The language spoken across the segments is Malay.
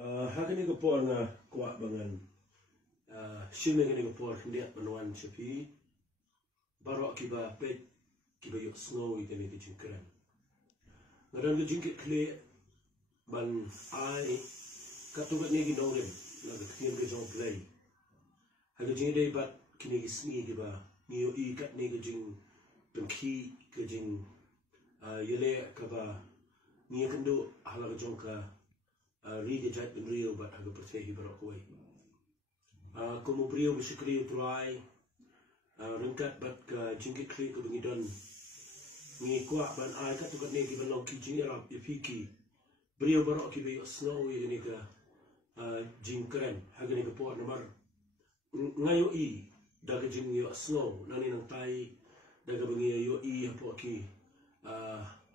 Hakani ko po nga kuha bangan sino nga ko po hindi at panuan siya pi baro kiba pet kiba yok snow ito ni kijingkran ngayon ko jingkit kli ban ay katugat niya ginawin nagkaktiyan ka jong play haga jingday bat kinigismi kiba niyo ikat niya kajing pengki kajing yale kaba niya kando halaga jong ka Riga jat ben rio bat haga pertehi barok way. Como brio besikrio try rengkat bat ka jingkit kli ko bengidon ngi kwa ban ai ka tukat ne ki balong ki jingrap ipiki brio barok ki be snow ye ni ka jingkren haga ni ka po namar ngayo i daga jing yo snow nani nang tai daga bengi yo i po ki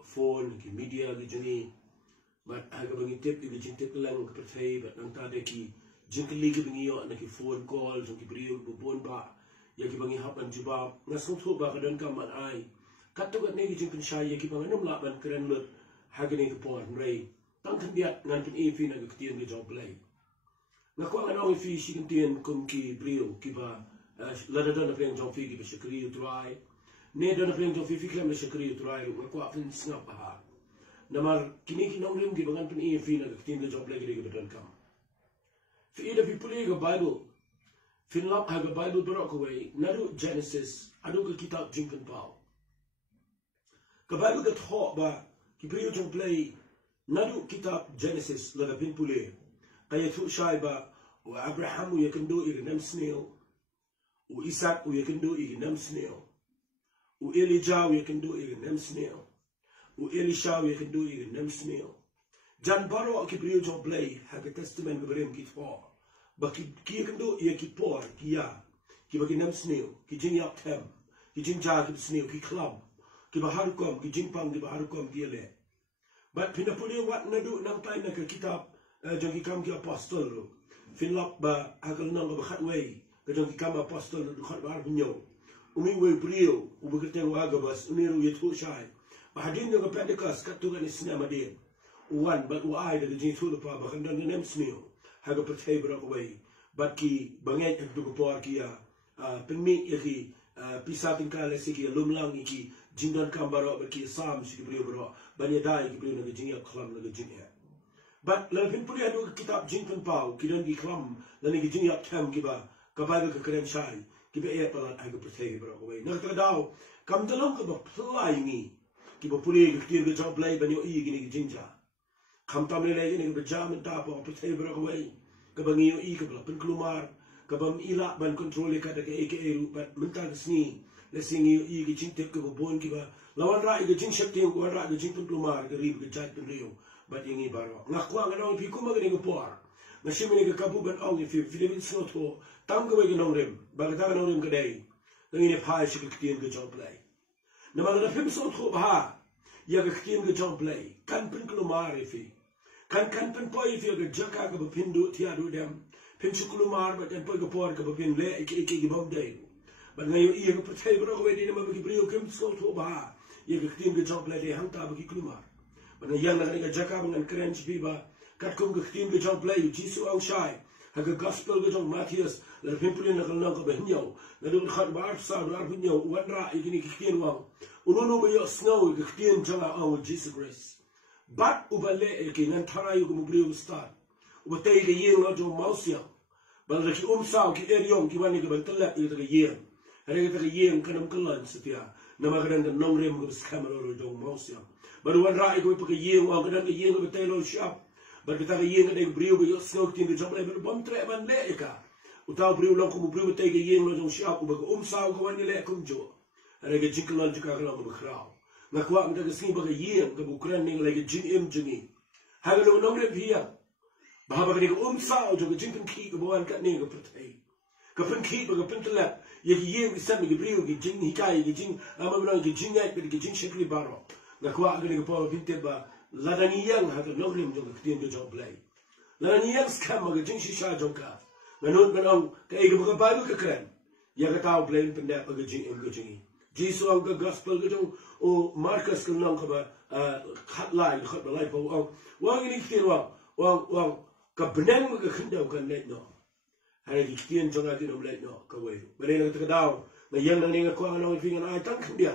phone ki media ki jini but haga bangi tip ibi jing tip lang kapatay but nang tada ki jing kaligi bangi yo na ki phone call jing ki brio bubon ba ya ki bangi hapan jubab ngasong thu ba kadan ka man ai katugat ne ki jing penshay ya ki panganum laban keren lut haga ne ki pon ray tang kan biat ngan pen ifi na ki tien ki job play ngako ang ifi si kan tien kum ki brio ki ba lada don na peng job fi ki ba shakri try ne don na peng job fi klem na shakri try ngako apin snap ha namar kini kinong rim ki bangan pen EFI na katin the job lagi ke bedan kam fi ida fi puli ga bible fin lap ha ga bible barok away naru Genesis adu ka kitab jingkan pau ka bible ga tho ba ki priyo jong play naru kitab Genesis la pin puli kaya thu shai ba wa Abraham u yakendo irinam snail u Isaac u yakendo irinam snail u Elijah u yakendo irinam snail u Elisha we can do it nem snail jan baro ki brio jo play ha the testament ke berem ki for ba ki can do ye ki por ki ya ki ba ki nem snail ki jing yak them ki jing ja ki snail ki club ki ba har kom ki jing pang ki ba har kom ki le but pina puli wat na do nang time na ke kitab jong ki kam ki apostle ro fin lap ba akal nang ba khat way ke jong ki kam apostle ro khat ba binyo umi we brio u ba keteng wa ga bas uni ro ye thu shai Bahadin yung Pentecost katugan ni sinama din. Uwan, but uay na gajing thulu pa, baka nang nem snail, haga patay barak away. But ki bangay ang dugupor kiya, pingmi yaki, pisating kala sige, lumlang iki, jingdan kambaro, but ki sam sige brio baro, banyaday ki brio na gajing yak klam na gajing ya. But lalapin puli anu kitab jingpan pao, kidan ki klam, lani gajing yak tem kiba, kabaga ka karen shay, kiba e palat haga patay barak away. Nagtagadaw, kamdalang ka ba play ni, kiba puli kitir ke job play banyo i gini ki jinja kham tam le gini ke jam ta pa patay bra away ka bangiyo i ka pen klumar ka bam ila ban control ka de ke ru bat minta sni le singi i ki jinte ke bon kiba lawan ra i ke jing shakti ko ra ke jing klumar ke rib ke chat pen rio bat ingi baro ngakwa ngano pi kuma gini ke por na shimini ke kabu ban ong fi filmin soto tam ke we nong rem ba ka nong rem ke dai ngini phai shi ke tin ke job play na mga film so tho ba ya ga kien ga job play kan pin klumar ifi kan pin po ifi ga jaka ga pindu tia do dem pin chuklumar ba kan po ga por ga pin le ik gi bom dai ba ngayo i ga patay bro ko di na ma gi brio kim so tho ba ya ga kien ga job play de hang ta ba gi klumar ba na yang na ga jaka ba ngan krench bi ba kat kum ga kien ga job play jisu ang shai haga gospel ga jong Matthias la pimpulin na kalnang ka bahinyaw na doon khat ba sa rar hinyaw wanra ikini kikien wang unono ba yo snow kikien janga ang Jesus Christ but ubale ikinan tarayo kumubrio start ubatay ga yeng lo jong mausya bal ki saw ki eryong ki wani ga bantala ita ga yeng hari ga yeng kanam kalan setia na magadan ga nongrem ga skamalo lo jong mausya baru wanra iko pa ga yeng wang ga yeng ga batay lo shop but kita ke yeng ada brio be snow tin ke job level bom tre ban le ka utaw brio lang ko brio te ke yeng lo jong shop ko ba saw ko wan le kum jo ara ke jiklan jika ka lang ko khraw na kwa mta ke sing ba ke yeng ke bukran ning le ke jin em jini ha ga lo nong re phia ba ba ke saw jo ke jin kan ki ko wan ka ning ko prtai ka pen ki ba ka pen tla ye ke yeng sam ke brio ke jin hikai ke jin ama bro ke jin ya ke jin shekli baro na kwa ke ke po vinte ba Ladang yang hata nongrim jong ketian ke job play. Ladang yang skam maga jing shisha jong ka. Manut manong ka ega maga Bible ke keren. Ya ka tau play pendek maga jing em ke jingi. Jisu ang ka gospel ke jong o Marcus ke nong ka ba khat lai khat ba lai pa wang ini ketian wang ka benang ka khindau kan let no hari ki tien jonga ti no let no ka wei bale na ta dau na yang na ninga ko ana fi ngana ai tan khindia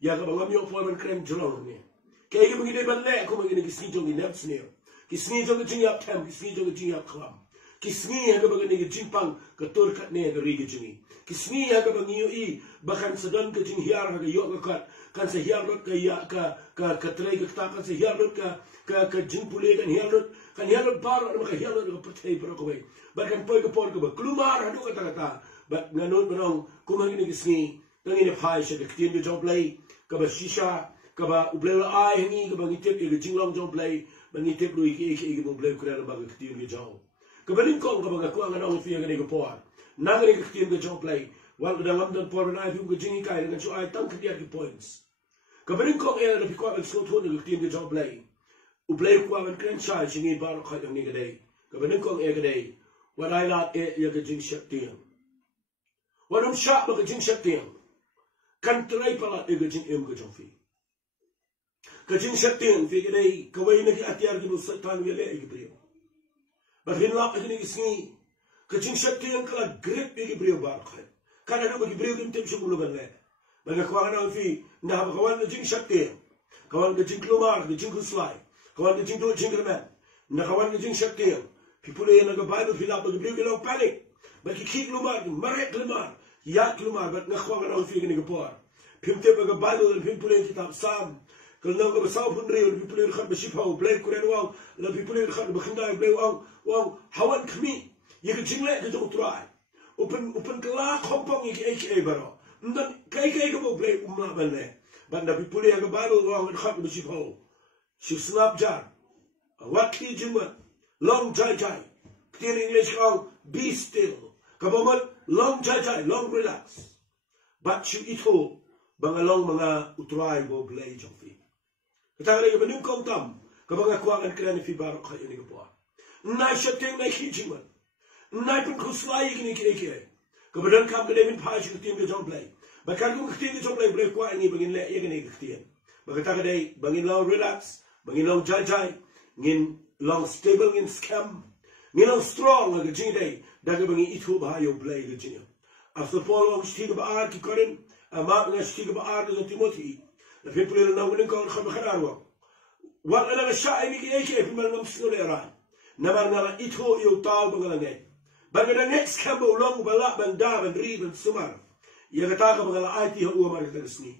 ya ka bangam yo po man krem jolong ni ke gi ngi de ban le ko ngi ki sni jongi nap sneo ki sni jongi jing yap tam ki sni jongi jing yap kham ki sni ya ka bang ngi jing pang ka tor kat ne ka ri gi jingi ki sni ya ka bang yo I bakan sedan ka jing hiar ka yo ka kat kan se hiar rot ka ya ka trai ka ta kan se hiar rot ka jing pule kan hiar rot bar ka hiar rot ka patei bro ko wei bakan poi ka por ka ba klumar hadu ka ta ba nganon benong kumang ni ki sni tangi ne phai she ka tien ge job lay ka ba shisha ka ba ublel ai ngi ka ba ngi tep ge jinglong job lay ba ngi tep lui ki mo blel kura ba ka tien ge job ka ba ning kong ka ba ko ngana fi ga ne ka por na ga ni ka tien ge job lay wal da lam dan por na fi ga jingi kai ga chu ai tang ka dia ki points ka ba ning kong e da fi ko ba so thon ge tien ge job lay ublel ko ba kren chai chingi ba ro khai ni ga dei ka ba ning kong e ga dei wat ai la e ya ga jing shak tien wadum sha ba ga jing shak tien kan trai pala e ga jing em ga jong fi ka jing shak tien fi ga dei ka wei na ki atiar ki bu satan we le e ga brio ba hin la ka ni ki sni ka jing shak tien ka grip e ga brio ba khai kana do ba ki brio kim tem shu lu ban le ba ga kwa na fi na ba kawan jing shak tien kawan ga jing klumar ga jing kuslai kawan ga jing do jing man na kawan ga jing shak tien people na ga bible fi la ba ga brio ga lo panic ba ki kik lumar marek lumar ya klumar bat na khwa na fi ni gapor pimte ba ga bible pim pule kitab sam kal na ga sa pun re pim pule khat ba shifa o play kuren wa la pim pule khat ba khinda play wa hawan khmi ye ga jingle ga jo try open kala khompong ye ke baro ndan kai ga bo play umma banne banda pim pule ga bible wa ga khat ba shifa o shi snap jar what ki jima long jai clear english called be still kabomal long jai long relax but you ito bangalong mga utray bo play jofi kita ga benim kom tam kabanga kwa an kran fi barok khay ni bo na shating na khijiman na pun khuslai ni ke kabadan kam ga demin pha shi tim ga jom play bakar ku tim ga jom play kwa ni bangin le ye ni khtian bagata ga dai bangin long relax bangin long jai ngin long stable ngin scam ngin long strong ga jing dai daga bangi itu ba yo play ga jing after Paul long stiga ba ar ki korin ama nga stiga ba ar ga Timothy la fi play na ngin ko kham khararwa wa ana ga sha'i ni ke fi mal ngam sule ra na mar nga itu yo taw ba nga ngai ba ga next kambo long ba la ban da ban ri ban sumar ya ga ta ga ba la IT ho mar ga sni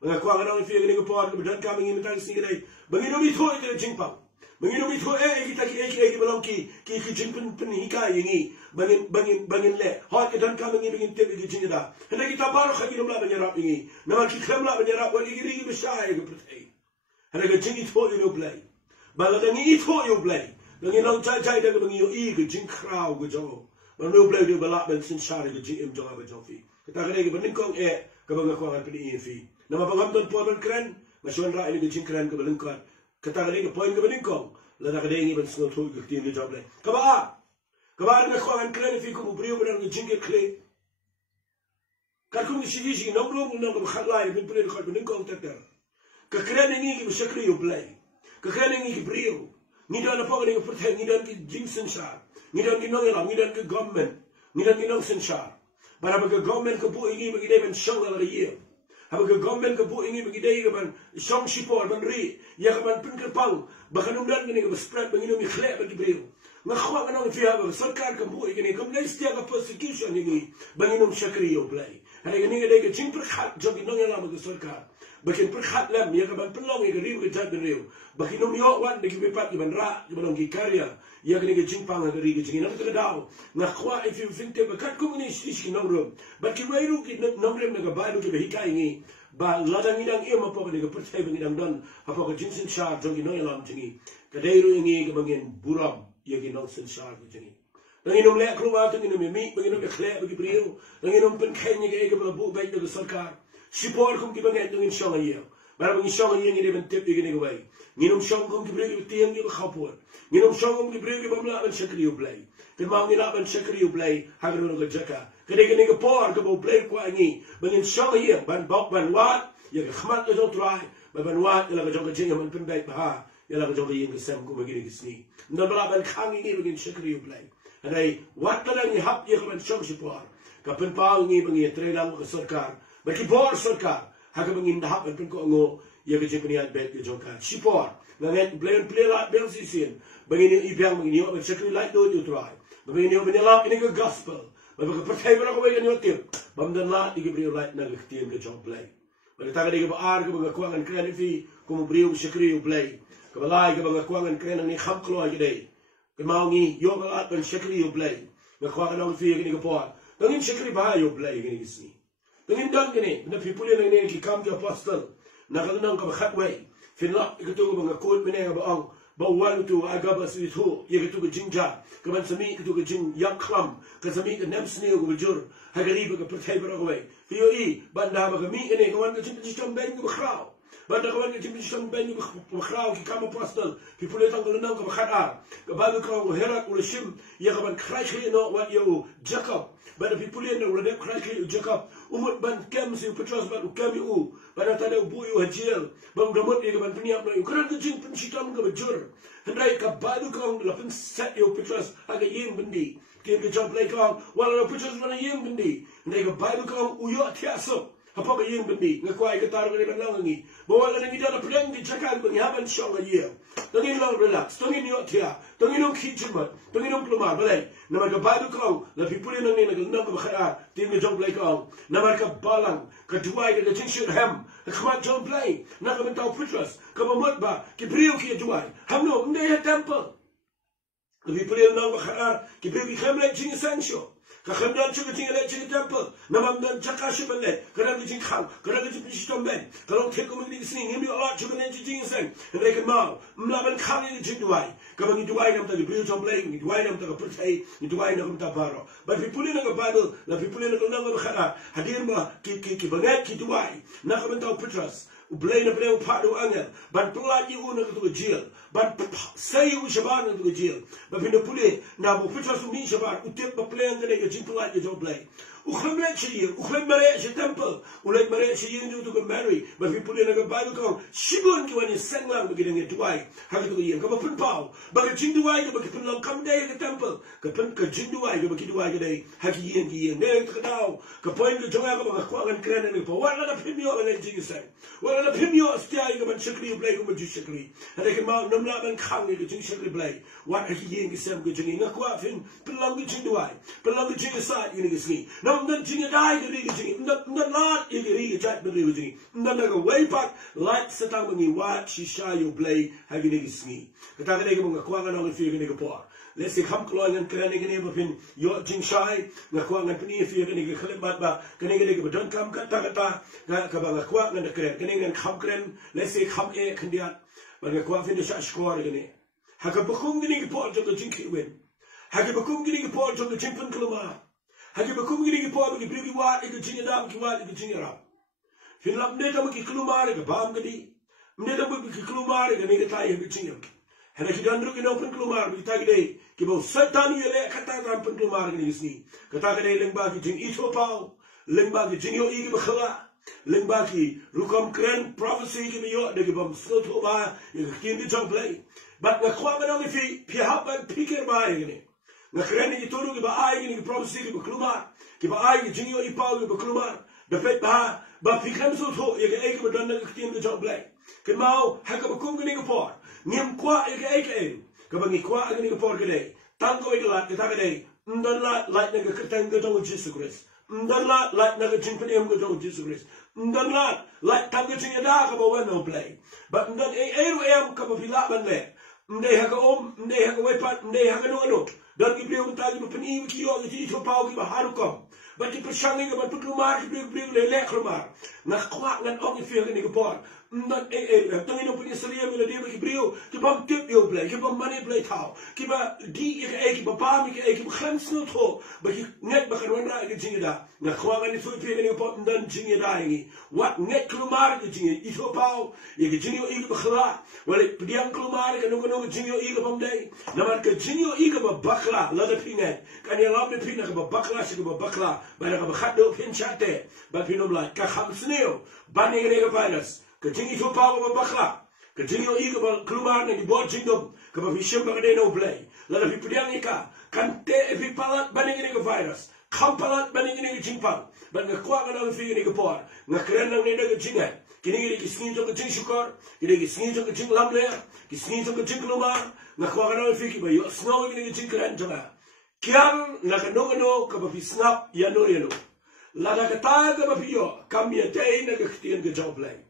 ba ga kwa ga na fi ga ni ko par ga dan ka ngi ta sni ga dai ba ngi no mi tho ke jing pa bangin no mi tho kita ki balong ki jing pun hika yingi bangin le hot ke dan ka ngi bangin te ki jing da hena kita baro khagi no la banyarap yingi na ki kham la banyarap wa igi ri bi shai ga prthai hena ga jing tho yo play ba la ngi tho yo play ngi long chai da ga bangin yo I ga jing kraw ga jo ba no play do ba la ben sin shari ga jing im jo ba jo fi kita ga ga banin kong ka banga ko an pi fi na ma bangam don po ban kran ma shon ra ni ga jing kran ka balin kan kata ga point ga banin kong la da ga ngi ban sno tho ga tin ga job le ka ba na ko an kran fi ko brio ban ga jing ke kle ka ku ni shi no bro no ga khala ni brio ga banin kong ta ka kran ngi ga shakri yo play ka kran ngi ga brio ni da na po ga ni ga protect ni da ngi jing sin sha ni da ngi no ga ni da ngi government ni da ngi no sin sha bara ba ga government ka bu ngi ba gi ben shong la ye habe ga government ka bu ngi bagi dai ban shong shipor ban ri ya ga ban pin pang ba kanum dan ngi ga spread ba ngi mi khle ba gi breu nga khwa ga fi ha ba sarkar ka bu ngi kam nei stia ga persecution ngi ba ngi shakri yo play hai ga ngi dai ga jing per khat jo gi no ya la ma ga sarkar ba kin per khat lam ya ga ban pin long ga ri ga jad breu ba ki no yo wan de gi be pat gi ban ra gi ban ngi karya ya ga ngi jing pang ga ri ga jing na ga daw nga khwa if you think ba kat communist shi no ro ba ki wai ru ki no rem na ga ba ru ki hi kai ngi ba ladang idang ima po ga percaya bangidang don apa ka jinsin shar jongi no yalam jingi kadairu ingi ga bangin buram ya gi no sin shar jingi danginom le kluwa danginom mi banginom khle bagi brio danginom pen khenye ga ga bu bai ga sarkar shipor kum ki bangin dangin shong ya ba bangin shong ya ngi ben tep gi ga bai nginom shong kum ki brio tiang gi khapor nginom shong kum ki brio gi bamla ben shakri ublai ke ma ngi la ben shakri ublai hagro no ga jaka kede ga por ga bo play ko angi bangin shong ya ban bok ban wat ya khmat ga try ba ban wat la ga jong ga jing man pen bai ba yala ko jogi yung sam ko magini gisni na balaban khangi ni begin shakri yu play anay wat na lang ihap ye kaman shong sipor kapin pao ngi bangi trelang ko sarkar baki bor sarkar haga bangi ndahap an ko ngo ye ke jepniat bet ke joka sipor ngangen play la bel sisin bangi ni ibang bangi yo shakri like do you try bangi ni benelap ini ke gospel baga percaya ko bangi ni tip bamdan la igibri like na ke tiem ke jok play baga taga de ba ar ke baga kwangan kren fi ko mo brio shakri yu play kabalai ke baga kwangan kren ni kham klo age dei ke maungi yo balat ban shakri yu play na kwangan ong fi ke ni ko por dangin shakri ba yu play ke ni gisni dangin dang ke ni na people ni ni ki kam ke apostle na ka nang ka khat wei fin la ke tu baga kot mene ba ong ba wan tu aga ba si thu ye ke tu ke jinja ke ban sami ke tu ke jing yak kham ke sami ke nam sni ko bujur ha ke ri ba ke perthai ba ko wei fi yo I ban da ba ke mi ke ni ko wan ke jing jing ben ko khrao banda kawan ke jim sham ben ko khrao ki kam apostle ki pule tang ko nang ko khata ka ba ko herat ul shim ye ka ban khrai khri no wat yo jacob banda pi pule no rede khrai khri jacob umut ban kem si petros ban ukami u banda tade bu yu hajil ban gamot ye ka ban pniap no ukran ke jing pun shitam ka bajur hendai ka ba ko la pun set yo petros aga yim bindi ke job like ko wala petros ban yim bindi hendai ka ba ko uyo tiaso apa ba yeng bendi ngakwai ke tar ngani banang ngi bawa la ngi dala pleng di chakan ko yaban shong a ye tongin lo relax tongin yo tia tongin no khichmat tongin no pluma balai nama ka badu ko la people no ni na ko khara tin ngi jong play ko nama ka balang ka duai de tin shit ham ka khmat jong play na ka mentau putras ka mamot ba ki brio ki duai ham no ngi ya temple la people no ko khara ki brio ki khamle jing sancho kakhamdan chuga ting ele ching temple namamdan chakashi bale karam jing kham karam jing pishtom ben kalong theko mi sing him yo lot chuga jing sang rek ma mlaban kham ni jing duai kabang duai nam ta brio chom play ni duai nam ta purthai ni duai nam ta baro but fi pulina ga bible la fi pulina ga nam khara hadir ma ki bangat ki duai na kabang ta putras ublay na play upado angel ban plagi una to jail ban say u shaban to jail ba pina pule na bo putras mi shaban utep ba play ngene ga jing plagi jo play ukhamle chi ukhamle chi temple ulay mare chi yin to marry ba fi pule na ga bible ko shibon ki wani sanglang ba gideng duai ha to yin ka ba pun pau ba ga jing duai ba ki pun long kam day ga temple ka pun ka jing duai ba ki duai ga day ha ki yin ne ka daw ka point ga jonga ga ba ko ngan kren ne po wala na pimyo ba jing sang wala na pimyo stia ga ban shakri play ko ma ju shakri ha ke ma nam la ban khang ga jing shakri play wa ha ki yin ga sam ga jing nga kwa fin pun long ga jing duai pun long ga jing sa yin ga sni nam jing dai ga ri ga jing nam la yin ga ri ga jat ba ri ga jing nam ga way back like satang ngi wa shi sha yo play ha ga ni sni ka ta ga ga nga kwa ga no fi ga ni ga por let's say kham klo ngan kran ni ne ba fin yo jing shai nga kwa ngan pni fi ga ni ga khale bat ba ka ni ga don kam ka ta ka ba nga kwa ngan kran ka ni ngan kham kran let's say kham e khandiat ba nga kwa fin sha shkor ga ni ha ka bukum ni ga por jo ga jing ki wen ha ka bukum ni ga por jo ga jing pun kloma ha ka bukum ni ga por ga bi wa ga jing dam ki wa ga jing ra fin lam ne ga ki kloma ga bam ga di ne da ki kloma ga ni ga ta ye ga jing hena ki dandru ki no pun klumar bi ta gede ki bo satan yele kata ram pun klumar ni isni kata gede lengba ki jing ito pau lengba ki jing yo igi bkhala lengba ki rukom kren prophecy ki yo de ki bom skot ba ye ki ki jong play but na kwa ba no fi hab ban piker ba ye na kren ni toru ki ba ai ni prophecy ki klumar ki ba ai ki jing yo i pau ki klumar de fet ba pikem so tho ye ke ba dan ki ki jong play ke mau ha ka ba kum ki ni ko Nim kwa eke kabangi kwa agni ko por gede tango igla kita gede ndalla light na ka tang ga jong Jesus Christ ndalla light na ka jimpem ga jong Jesus Christ ndalla light tang ga jinga da ka ba no play but ndan em ka ba pila ban le ndai ha ka ndai ha ka wai pat ndai ha ka no dan ki priyo ta ji pani ki yo ji to pau ki ba haru kom but ki pershangi ga ba tu mar ki priyo le kromar na kwa ngan ong fi ga ni ko por ndan tangin no puni salia mi le de ki brio ki bam tip yo play ki bam money play tau ki ba di ki ba pa mi ki khams no tho ba ki net ba kan ra ki jinga na khwa ga ni fu pi ni po ndan jinga da ngi wat net klumar ki jinga I tho pau ye ki jinga I ba khla wala pidiam klumar ka no jinga I bam dai na mar ka jinga I ba bakla la da pinga kan ya lam de pinga ba bakla shi ba bakla ba na ba khado pin chate ba pinom la ka khams neo ba ni ga virus ka jingi to pau ba bakla Kejinyo I keluar nang dibuat jingdom ke bafishim bagade no play. Lala fi pediang ika kante fi palat baning ini ke virus. Kam palat baning ini ke jingpang. Ban ngakwa kana fi ini ke por. Ngakren nang neda ke jingat. Kini ki sini to ke jing syukar, kini ki sini to ke jing lamle, ki sini to ke jing keluar. Ngakwa kana fi ki bayo snow kini ke jing keren jonga. Kiam nakano ke bafi snap yano. Lada kata ke bafi yo kam ya day na ke ktien ke job play.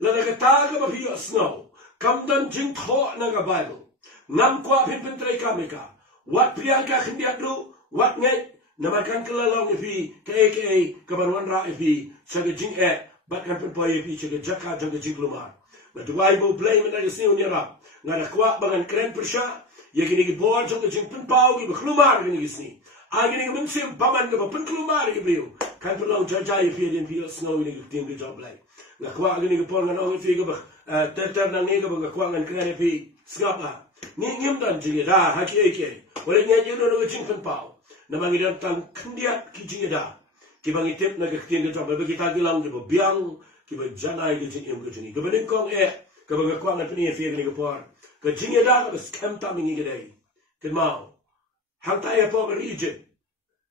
Lada kata ke bafi yo snow kam dan jing tho na ke Bible. Ngam kwa pin trai kamika. Wat priangka khindiak lu, wat ngai namakan kelalong fi ke baruan ra fi sa ke jing bat kan penpoye pi che jaka jang ke jing lumar. But why bo blame na yesi unira. Ngara kwa bangan kren persha ye kini ki bor jang ke jing penpau ki lumar kini gisni. Agini mungsim paman ke pen lumar ki brio. Kan pelong jaja ye fi den fi snow ni ki tim ke job lai. Ngara kwa agini ke por ngano fi ke ba ter nang ni ke ba kwa ngan kren fi skapa. Ni ngim dan jing da ha ki ke. Wala nya je no ke jing penpau. Namang idan tang kendiat ki jing da. Kibang itip na kaktin ke job, bagi kita gilang di biang, kiba janai ke jing ke jing. Kebenin kong kebaga kuang na pini fiye ke por. Ke jing da ke scam tamingi ke dai. Ke mau. Hang tayo po ke Egypt.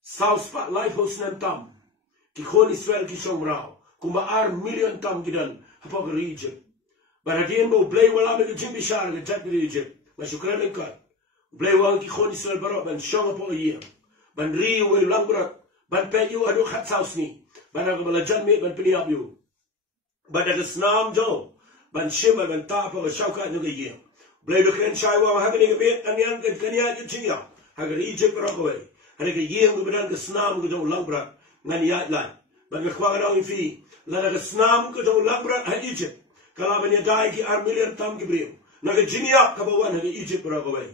South Spot Life House nam tam. Ki khon Israel ki song rao. Kumba million tam gidan hapo ke Egypt. Baradian mo blay wala me ke jing bishar ke jat ke Egypt. Masyukran kat. Blay wala ki khon Israel barok ban song hapo ye. Ban riu wel langburak. Ban peju adu khat saus ni. Ban aku belajar mi ban peniap you. Ban ada senam jo. Ban shima ban tapa ban shaukat juga ye. Blay do kren shai wa hagani ke bet anian ke kania ju chinga. Hagar Egypt rakawai. Hari ke ye ke bedan ke senam ke jo langbrat ngani lan. Ban ke kwa ngau fi. Lada ke senam ke jo langbrat ha Egypt. Kalau ban ya dai ki million tam ke brio. Na ke jinia ke bawan ha Egypt rakawai.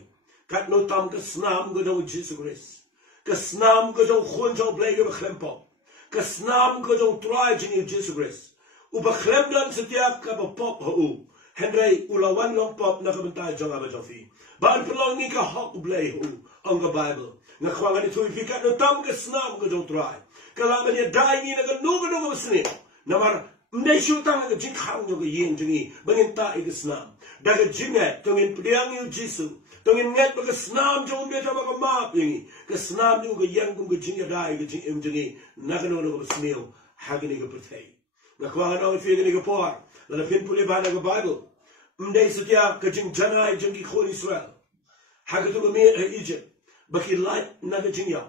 Kat no tam ke senam ke jo Jesus Christ. Kesnam ke jong khon jong blay ke beklempo. Kesnam ke jong try jing Jesus Christ. U beklem dan setiap ke bepop hu. Henry ulawan long pop na kebentai jong aba jong fi. Ban pelong ni ke hok blay hu ang ke Bible. Ngakwangan itu ifikat no tam kesnam ke jong try. Kalau ban ya dai ni na ke no besni. Namar mdai syutang ke jing khang jong ke yin jingi bangin ta ke snam. Daga jingat tongin pediang yu Jesus. Tongin ngat baga senam jong beta baga map ini. Ke senam juga yang kum ke jing dai ke jing jingi nakano no besneo hagini ke pertai. Ngakwa no fi ke por. La fin puli bana ke Bible. Mdai setia ke jing janai jing ki khol Israel. Hagatu ke me Egypt. Baki light na ke jing ya.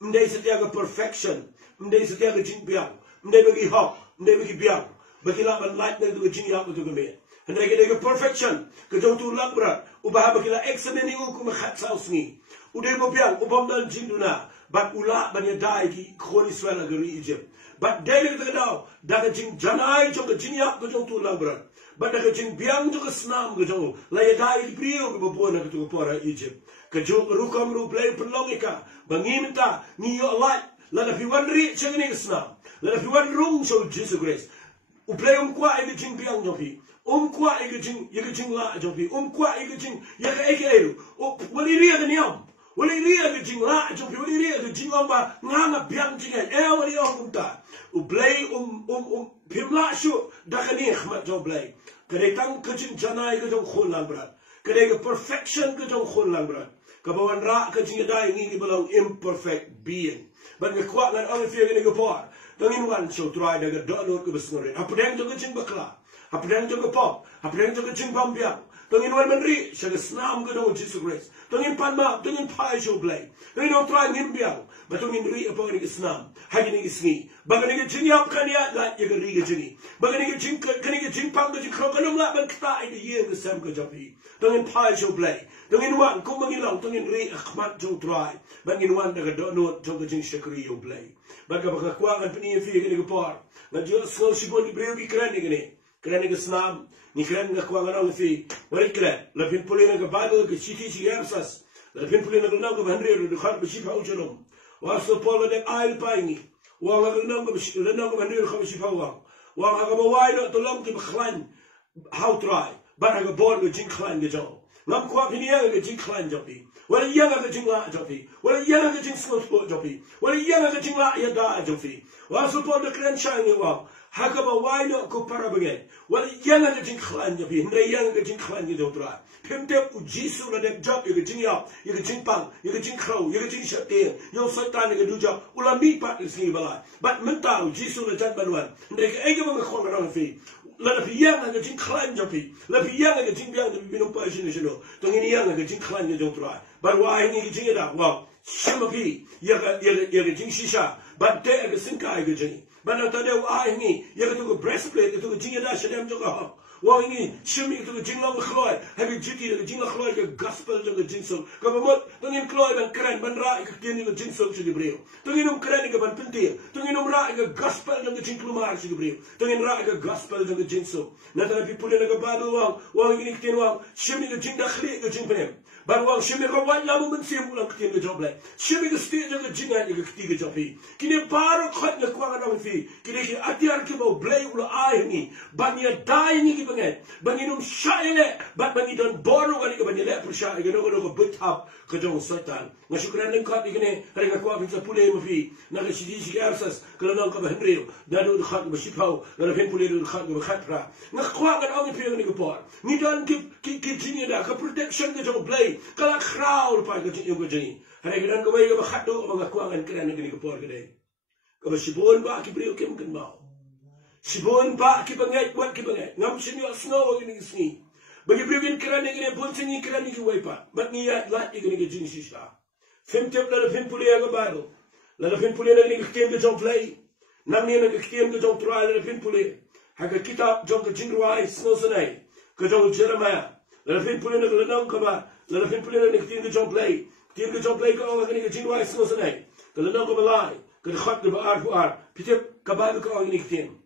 Mdai setia ke perfection. Mdai setia ke jing biang. Mdai bagi hok. Mdai bagi biang. Baki la light na ke jing ya ke me. Hendai ke perfection. Ke jong tu lakbrat. Ubah bakila examine ni ukum khat saus ni. Udai mo biang ubam dan jinduna. Bat ula banya dai ki khon Israel agari Egypt. Bat dai ke daw daga jing janai jong ke jinya ke jong tu lakbrat. Bat daga jing biang jong ke snam ke jong la ya dai ki brio ke bopona ke tu pora Egypt. Ke jong rukam ru play pelongika banginta ni yo light la da fi wanri chengni ke snam. La da fi wan rung so Jesus Christ. U play kwa e jing biang jong fi. Kwa ike jing la jopi. Kwa ike jing yaka eke eru. Wali ria ke niam. Wali ria ke jing la jopi. Wali ria ke jing omba nganga biang jing e. Wali kumta. Blay pimla shu dakani khmat jo blay. Kare tang ke jing janai ke jong khon lang brat. Kare ke perfection ke jong khon lang brat. Kabawan ra ke jing dai ngi belong imperfect being. Ban ke kwat lan ang fi ke por. Tangin wan so try daga download ke besngore. Apa dang jo ke jing bakla. Apa yang jaga pop, apa yang jaga jingpam biang. Tongin wan menri, saya senam ke dong Jesus Christ. Tongin panma, tongin pai show play. Tongin otrai ngim biang, batongin ri apa ni kesnam, hagi ni kesni. Bagan ni jingyap kania la ye ke ri ke jini. Bagan ni jing kani ke jingpam ke jingkro kalum la ban kta ai ye ke sam ke japi. Tongin pai show play. Tongin wan kum mangilang tongin ri akhmat jo try. Bangin wan daga dono jong ke jing shakri yo play. Baga baga kuangan peni fi ke ni ke par. Ngajul skol shibon di breu ki kran ni ke ni. Keren ke senam, ni keren ke kuangan orang fi. Wari keren, lebih pulih ke Bible ke citi citi absas. Lebih pulih ke nang ke Henry ke khat bersih pau jalom. Wasu polo dek ail paingi. Wang ke nang ke Henry ke bersih pau wang. Wang ke mawai dok tolong ke khlan. How try? Bar ke bor ke jing khlan ke jauh. ngam kwa pini yang ke jing klan jopi wala yang ke jing la jopi wala yang ke jing slow jopi wala yang ke jing la ya da jopi wa support the kran chang wa haga ba wai no ko para bagai wala yang ke jing klan jopi ndre yang ke jing klan jo tra pemte u jisu na de job ye ke jing ya ye ke jing pang ye ke jing crow ye ke jing shate yo satan ke du job ula mi pa sini bala but mental jisu na jat banwan ndre ke ege ba ko ngara fi la yang ke jing klan jopi la yang ke jing biang de binum pa sini sino tong ini yang ke jing klan jo tra bar wa ni ke jing da wa shima pi ye ke jing shisha but de ke sinka ke jing but na ta de wa ni ye ke to breastplate to jing da shadam jo ka wa ini shimi to jing long khloy habi jiti de jing khloy ke gospel jo ke jing so ka mot tong in khloy ban kran ban ra ke tieni ke jing so chi breu tong in kran ke ban pente tong in ra ke gospel jo ke jing klumar chi breu tong in ra ke gospel jo ke jing so na ta people ne ke ba do wa ini tieni wa shimi ke jing da khli ke jing pnem ban wa shimi ko wa la mo men sim ulang ke tieni job lai shimi ke sti jo ke jing ai ke ti ke job hi kini paro khot ne kwa na fi kini ke atiar ke bo blay ula ai ni ban ya dai ni ke banginum shaile bat bangidan boru kali ke banile persya ke no ko bethap ke jong setan ngasukuran ning khat ikene hari ka kwa bisa pule mafi na ke sidi si arsas kalau nang ka henrio dadu khat be sipau na fen pule du khat be khatra ngak kwa kan ong pi ni ko por ni don ki jini da ka protection ke jong play kala crowd pa ke jing ko jini hari ke dan ko be khat do ba kwa kan kran ni ko por ke dei ko be sibon ba ki brio kem kan mau Sibon ba ki bangai buat ki bangai ngam sini snow ini sini bagi brigin kerana ini pun sini kerana ki waipa bat ni ya lat ini ke jing sisa fem tep la fem puli ya gabaro la fem puli na ni ke tem jong play nam ni na ke tem jong try la fem puli ha ka kitab jong ke jing ruai snow sanai ke jong Jeremiah la fem puli na ke nang ka ba la fem puli na ni ke tem jong play ko ong ni ke jing ruai snow sanai ke nang ka ba lai ke khat de ba ar fu ar pitep ka ba ko ong ni ke tem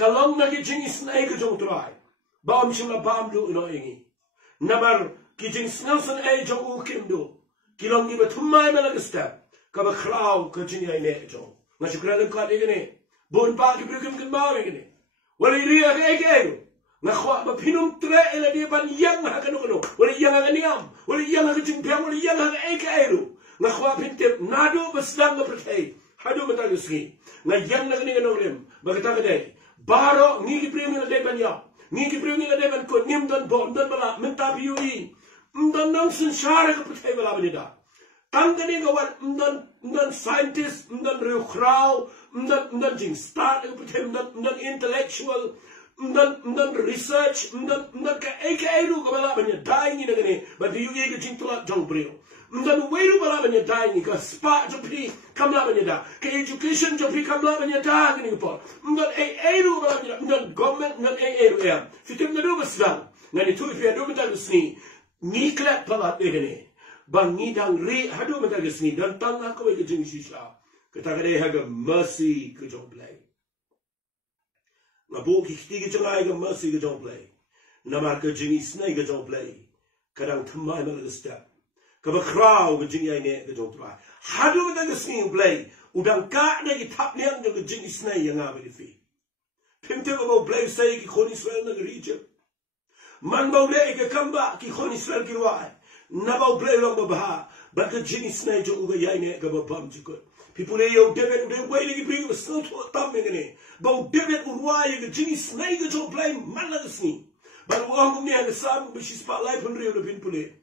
kalong na kijing isnay ka jong try bam shimla bam lu no ingi namar kijing snelson ay jong ukim do kilong ni batumay malagasta ka ba kraw ka jing ay ne jong nga shukran ka digene bon pa ki brukim kan ba ngene wala iriya ka ege nga khwa ba pinum tre ela di ban yang ha kanu kanu wala yang ha niam wala yang ha jing piang wala yang ha ege ero nga khwa pinte nado basdang ka prate hadu mata yuski nga yang na kani kanu rem bagata ka dai Baro ni ki premium de ban ya ni ki premium de ban ko nim don bon don bala menta biui ndon nang sun share ka putai bala banida tangani ga wan ndon scientist ndon real crowd ndon jing start ka putai ndon intellectual ndon research ndon ka ekairu ka bala banya dai ni ngane ba biui ga jing tula jong breo ndon weiru bala banya dai ni ka spa jopi kamla banya da ka education jopi kamla banya da ni po ndon eiru bala banya ndon government ndon eiru ya fitem na do baslang ngani tu fi ado meta sni ni klat bala egene bang ni dang re hado meta sni dan tang ko ke jing shisha kata kare haga mercy ko jong play na bo ki stige jong ai ga mercy ko jong play na mar ko jing snai ko jong play kadang thmai ma ga step ka ba kraw ga jing ai ne ga jong try hadu ga ga sing play udang ka ne ki tap liang ga jing snai yang ga ba fi pimte ba play sai ki khoni Israel na ga region man ba le ga kamba ki khoni Israel ki wa na ba play long ba ba ka jing snai jo ga yai ne ga ba bam ji ko people yo David they waiting to bring us so to tam ne ba David wa ga jing snai ga jo play man la sni ba wa ngum ne ga sam ba shi spotlight pun rio pin pule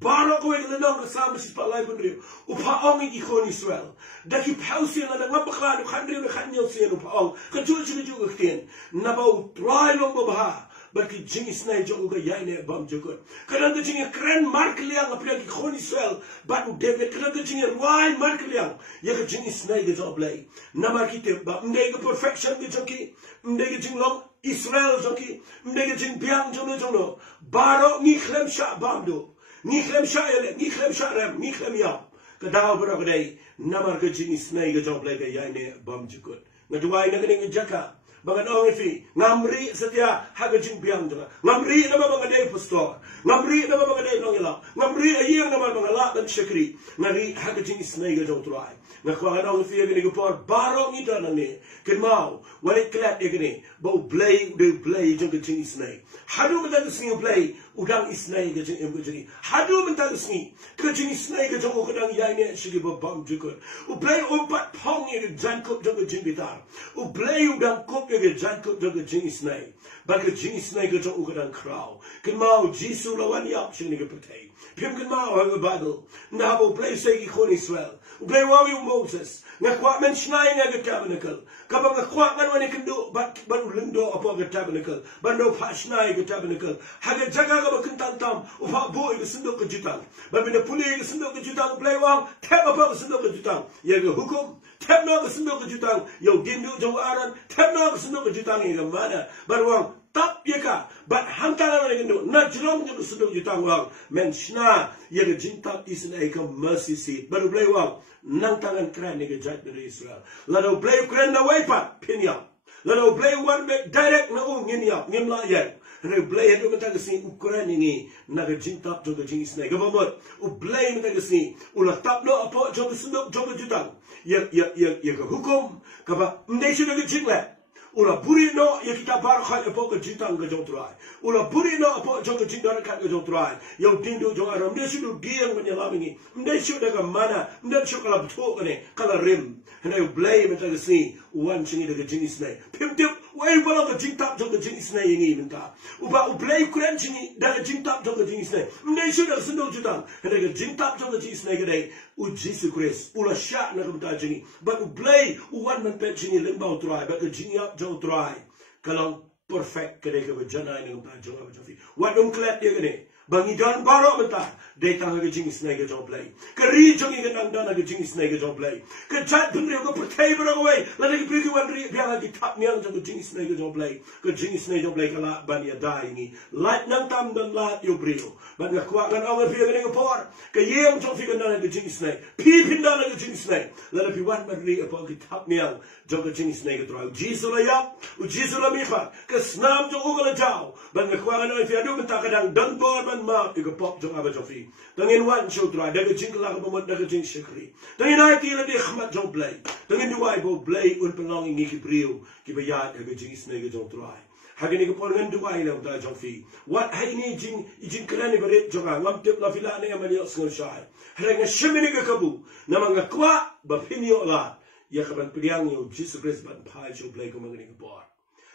Baro ko ing lenong kasama si palay pun rio upaong i ikon Israel daki pausi na ngabakla no khandrio na khanyo siya upaong kajul si ju gaktin na ba try long ba ba ki jing snai jo ga yai ne bam jukot kanan ga jing kran mark liang apya ki khon Israel ba u David kanan ga jing wai mark liang ya ga jing snai ga jo play na ma ki te ba ndai ga perfection ga joki ndai ga jing long Israel joki ndai ga jing biang jo no baro ni khlem sha bam do ni khlem shaele ni khlem sharem ni khlem ya kadaw bro gdai namar ke jing snai ga job like ya ne bam jukut ngadwai na ngene jaka bangan ong fi ngamri setia haga jing biang jaka ngamri na ba ngadai pastor ngamri na ba ngadai nongila ngamri ayer na ba ngala dan shakri ngari haga jing snai ga job try ngakwa ong fi ngene ko por baro ni dan ne kemau wale klat ngene bo blay de blay jong jing snai hadu ba da sing play udang isnai ke jeng jeng hadu mentang sni ke jeng isnai ke jeng ukadang yai ne sigi babam jukut ublay umpat pong ye jankop jeng jeng bitar ublay udang kop ye jankop jeng jeng isnai bag jeng isnai ke jeng ukadang kraw ken mau jisu lawan yap sini ke pertai pim ken mau ha bible na bo play segi khon Israel ublay wawi Moses ngakwa men snai nga ke tabernacle kabang ngakwa kan wani kendo ban lindo apa ke tabernacle bando pasnai ke tabernacle haga jaga ga bakentan tam upa boy ke sendo ke jutang babina puli ke sendo ke jutang ublay wang tap apa ke sendo ke jutang ya ke hukum tap no ke sendo ke jutang yo dindu jong aran tap no ke sendo ke jutang ye mana barwang tap yeka bat hantaran wani kendo na jrom ke sendo ke jutang wang men shna ye ke jintap isnai ke mercy seat baru ublay wang nang tangan keren ni ke jat dari Israel lalu ublay keren na waipat pinyam lalu ublay wan direct na ngin yap ngim la yen Rai blay hadu mata kesini ukuran ini naga jintap joga jingis naik gabamot ublay mata kesini ulah tap no apa joga sendok joga jutang ya ke hukum kaba mendai sudah ke jinglet ulah buri no ya kita barakhat apa ke jintang ke jong turai ulah buri no apa joga jingdar kat ke jong turai yang tindu jong aram mendai sudah diang menyelam ini mendai sudah ke mana mendai sudah kalau betul kene kalau rim rai blay mata kesini uan singi ke jingis naik pimtip wai balang ke jintap joga jingis naik ini minta uba ublay kuran sini daga jintap joga jingis naik mendai sudah sendok jutang daga jintap joga jingis naik dai ujisu kres ula syak na kumta jingi but ublay uwan man pet jingi limbau try but ke jingi up jo try kalau perfect kede ke bejana ni kumta jo apa jofi wadum klet dia kene bangi dan barok mentah dai tang ke jingi snai ke jo play ke ri jongi ke nang dan ke jingi snai ke jo play ke chat pun ke pertai bro away la ke pri wan ri biang ke tap niang jo ke jingi snai ke jo play ke jingi snai jo play kala ban ya dai ni light nang tam dan lat yo brio ban ke kwa ngan awal pi ke por ke yeng jo fi ke nang ke jingi snai pi pin dan ke jingi snai la pi wan man ri apa ke tap niang jo ke jingi snai ke tro jisu la yap u jisu la mi kha ke snam jo ko la jao ban ke kwa ngan fi adu mentah kadang dan bor man ma ke pop jo aba jo fi Tangin wan show try, daga jing la ka bamot daga jing shikri. Tangin ai ti la di khmat jong play. Tangin duai bo play un pelonging ni ki brio ki bayat daga jing snake jong try. Hagini ko pon ngan duai la ta jong fi. What hai ni jing krani bare jonga ngam tip la fila ne amani osngal shai. Hrenga shimini ka kabu namanga kwa ba pinio la. Ya ka ban priang yo Jesus Christ ban pai show play ko mangani ko por.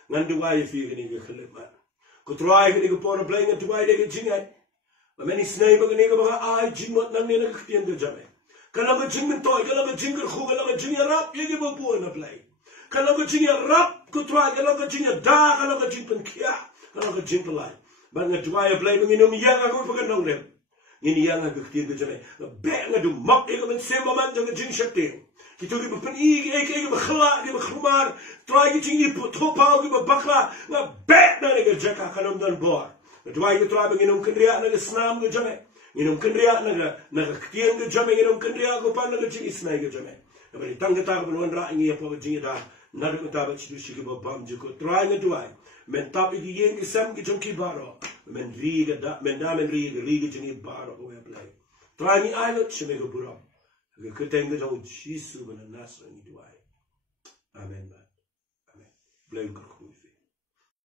Ngan duai fi ni ka khlemat. Ko try ni ko por play ngan duai daga jing ai. Many snake begini ke baga ai jingmot nang ni nak ketian ke jame. Kalau ke jing mentoy, kalau ke jing kerhu, kalau ke jing rap, ye ke bapu na play. Kalau ke jing rap, kutwa, kalau ke jing da, kalau ke jing penkia, kalau ke jing pelai. Bang ngejua play begini yang aku pakai nong lem. Ini yang aku ketian ke jame. Bek ngadu mak ye ke men semaman jang jing shakti. Kita ke pen i ke bakhla, ke bakhumar, try ke jing i topau ke bakla, na bek na ke jaka kanom dan bor. Dua itu apa nginum kendria naga senam ke jame, nginum kendria naga ketian ke jame, nginum kendria ke pan naga cing isnai ke jame. Tapi tang kita ke penuan rak ini apa jing dah, nada kita baca cidu sih ke babam jiko. Try ngedua, mentap iki yang kisam ke jongki baro, men ri ke jing baro ke way play. Try ni ayat ceme ke buram, ke keteng ke jong Yesus benar nasra ni dua. Amen. Amen. Blame kerkhus.